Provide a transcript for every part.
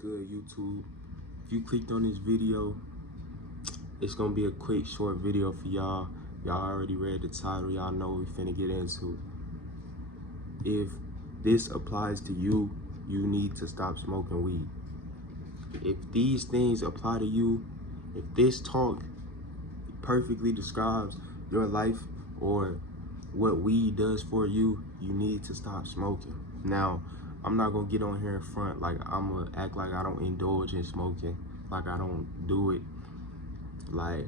good, YouTube? If you clicked on this video, it's gonna be a quick, short video for y'all. Y'all already read the title. Y'all know what we finna get into. If this applies to you, you need to stop smoking weed. If these things apply to you, if this talk perfectly describes your life or what weed does for you, you need to stop smoking. Now, I'm not gonna get on here in front like I'm gonna act like I don't indulge in smoking, like I don't do it. Like,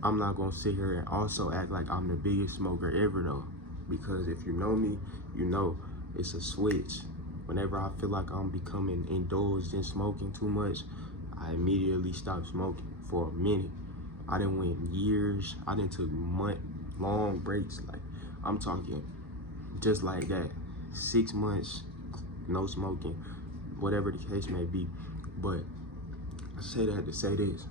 I'm not gonna sit here and also act like I'm the biggest smoker ever though. Because if you know me, you know it's a switch. Whenever I feel like I'm becoming indulged in smoking too much, I immediately stop smoking for a minute. I done went years, I done took long breaks. Like, I'm talking just like that. 6 months, no smoking, whatever the case may be. But I say that to say this.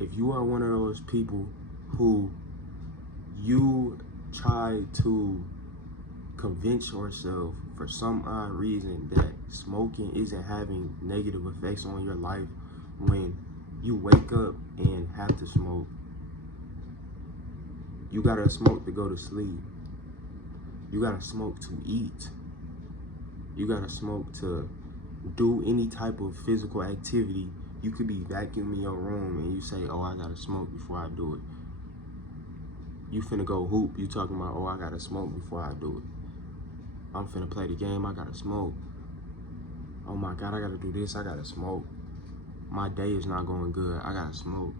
If you are one of those people who you try to convince yourself for some odd reason that smoking isn't having negative effects on your life when you wake up and have to smoke, you gotta smoke to go to sleep. You gotta smoke to eat. You gotta smoke to do any type of physical activity. You could be vacuuming your room and you say, oh, I gotta smoke before I do it. You finna go hoop, you talking about, oh, I gotta smoke before I do it. I'm finna play the game, I gotta smoke. Oh my God, I gotta do this, I gotta smoke. My day is not going good, I gotta smoke.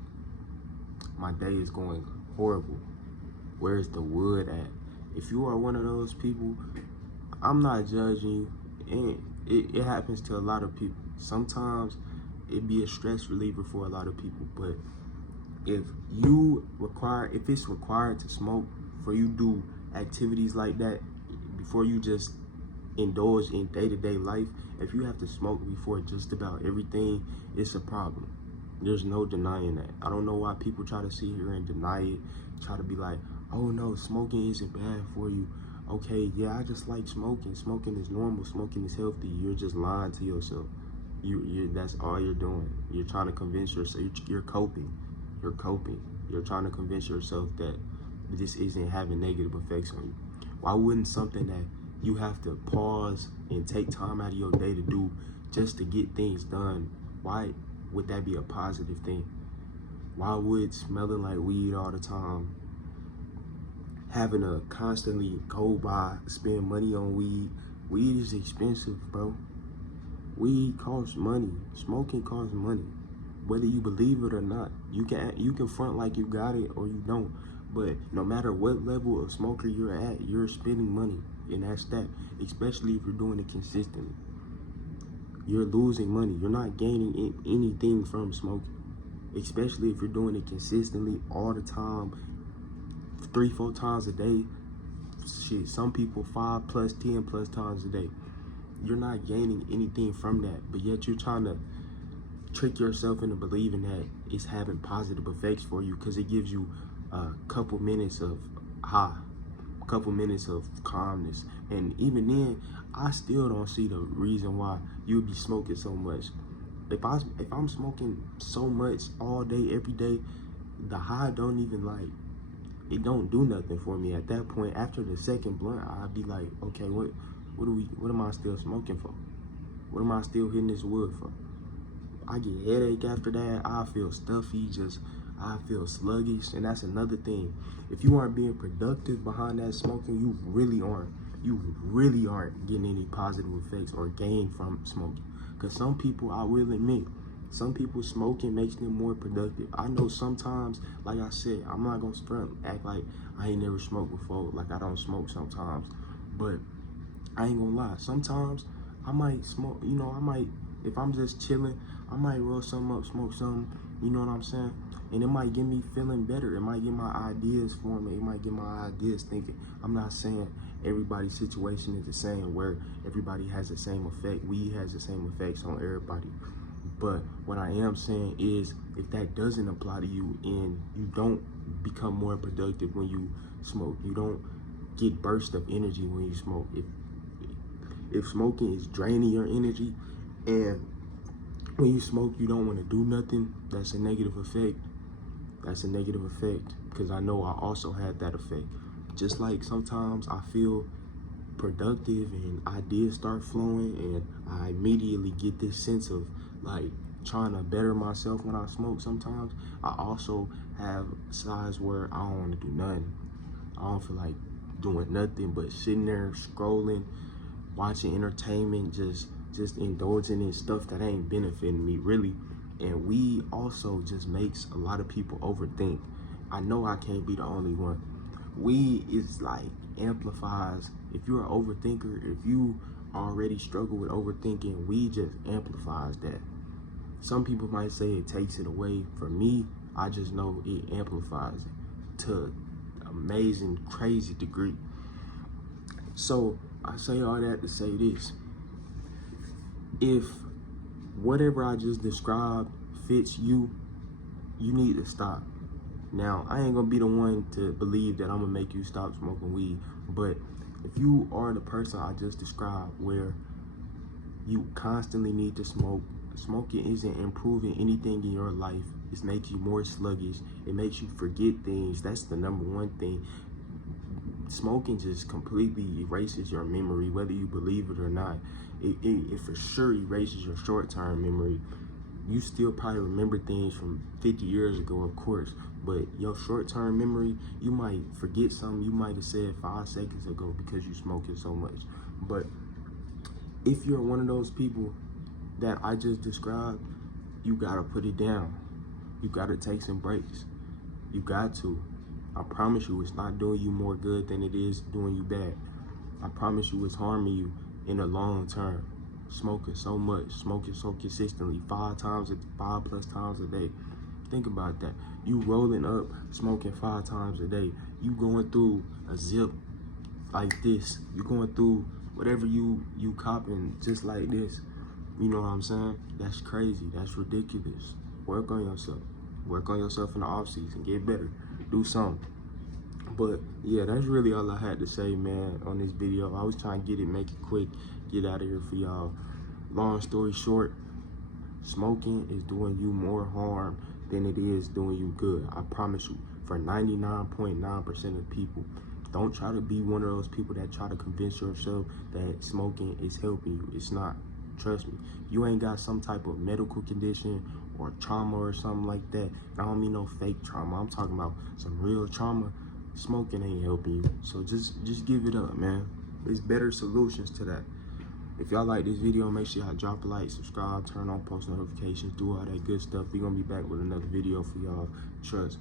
My day is going horrible. Where's the wood at? If you are one of those people, I'm not judging you. And it happens to a lot of people. Sometimes it be a stress reliever for a lot of people. But if it's required to smoke for you to do activities like that, before you just indulge in day-to-day life, if you have to smoke before just about everything, it's a problem. There's no denying that. I don't know why people try to sit here and deny it, try to be like, oh no, smoking isn't bad for you. Okay, yeah, I just like smoking. Smoking is normal, smoking is healthy. You're just lying to yourself. That's all you're doing. You're trying to convince yourself, you're coping. You're coping. You're trying to convince yourself that this isn't having negative effects on you. Why wouldn't something that you have to pause and take time out of your day to do just to get things done, why would that be a positive thing? Why would smelling like weed all the time, having to constantly go by, spend money on weed is expensive, bro. Weed costs money. Smoking costs money. Whether you believe it or not, you can front like you got it or you don't. But no matter what level of smoker you're at, you're spending money, and that's that. Especially if you're doing it consistently, you're losing money. You're not gaining anything from smoking. Especially if you're doing it consistently all the time, 3-4 times a day. Shit, some people 5 plus 10 plus times a day. You're not gaining anything from that, but yet you're trying to trick yourself into believing that it's having positive effects for you because it gives you a couple minutes of high, a couple minutes of calmness. And even then, I still don't see the reason why you would be smoking so much. If I'm smoking so much all day, every day, the high don't even it don't do nothing for me. At that point, after the second blunt, I'd be like, okay, what am I still smoking for? What am I still hitting this wood for? I get headache after that. I feel stuffy, I feel sluggish. And that's another thing. If you aren't being productive behind that smoking, you really aren't getting any positive effects or gain from smoking. Because some people, I will admit, some people smoking makes them more productive. I know sometimes, like I said, I'm not gonna act like I ain't never smoked before, like I don't smoke sometimes. But I ain't gonna lie, sometimes I might smoke, if I'm just chilling, I might roll something up, smoke something, you know what I'm saying? And it might get me feeling better. It might get my ideas forming. It might get my ideas thinking. I'm not saying everybody's situation is the same, where everybody has the same effect. Weed has the same effects on everybody. But what I am saying is, if that doesn't apply to you and you don't become more productive when you smoke, you don't get bursts of energy when you smoke. If smoking is draining your energy, And when you smoke, you don't want to do nothing. That's a negative effect. That's a negative effect, because I know I also had that effect. Just like sometimes I feel productive and ideas start flowing, and I immediately get this sense of like trying to better myself when I smoke. Sometimes I also have sides where I don't want to do nothing. I don't feel like doing nothing but sitting there scrolling, watching entertainment, just indulging in stuff that ain't benefiting me really. And weed also just makes a lot of people overthink. I know I can't be the only one. Weed is like amplifies. If you're an overthinker, if you already struggle with overthinking, weed just amplifies that. Some people might say it takes it away. For me, I just know it amplifies it to amazing, crazy degree. So I say all that to say this: if whatever I just described fits you, you need to stop. Now, I ain't gonna be the one to believe that I'm gonna make you stop smoking weed, but if you are the person I just described where you constantly need to smoke, smoking isn't improving anything in your life. It makes you more sluggish. It makes you forget things. That's the number one thing. Smoking just completely erases your memory, whether you believe it or not. It for sure erases your short-term memory. You still probably remember things from 50 years ago, of course, but your short-term memory, you might forget something you might have said 5 seconds ago because you smoking so much. But if you're one of those people that I just described, you gotta put it down. You gotta take some breaks. You got to. I promise you, it's not doing you more good than it is doing you bad. I promise you, it's harming you in the long term. Smoking so much, smoking so consistently, 5+ times a day. Think about that. You rolling up, smoking 5 times a day. You going through a zip like this. You going through whatever you copping just like this. You know what I'm saying? That's crazy. That's ridiculous. Work on yourself. Work on yourself in the off season. Get better. Do something. But yeah, that's really all I had to say, man, on this video. I was trying to make it quick, get out of here for y'all. Long story short, smoking is doing you more harm than it is doing you good. I promise you, for 99.9% of people. Don't try to be one of those people that try to convince yourself that smoking is helping you. It's not. Trust me. You ain't got some type of medical condition or trauma or something like that. I don't mean no fake trauma. I'm talking about some real trauma. Smoking ain't helping you. So just give it up, man. There's better solutions to that. If y'all like this video, make sure y'all drop a like, subscribe, turn on post notifications, do all that good stuff. We're gonna be back with another video for y'all. Trust.